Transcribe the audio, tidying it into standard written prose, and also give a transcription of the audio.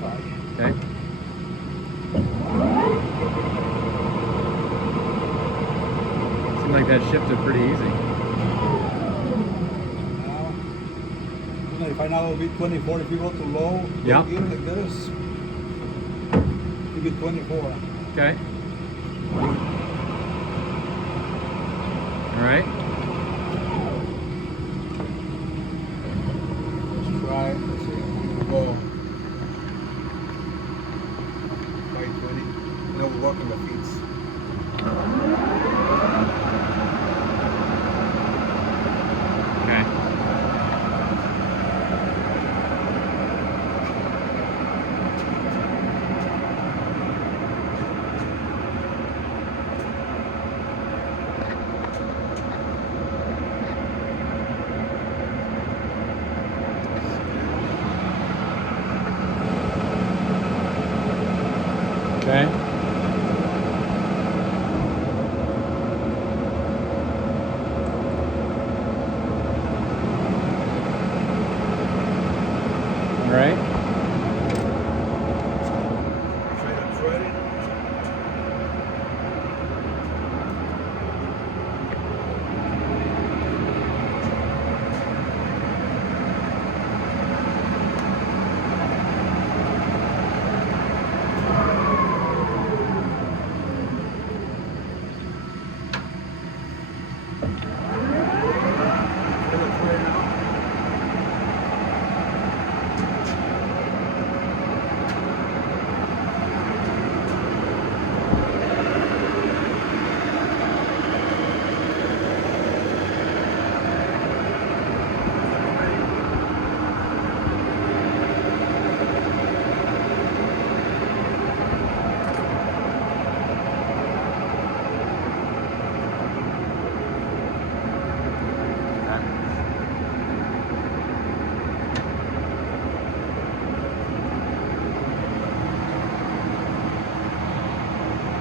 525. Okay. Seemed like that shifted pretty easy. Now, if I now will be 24, if you go too low, Yeah. in like this, you get 24. Okay. All right. Let's try it. Let's see. We'll go 520. And then we'll work on the feet.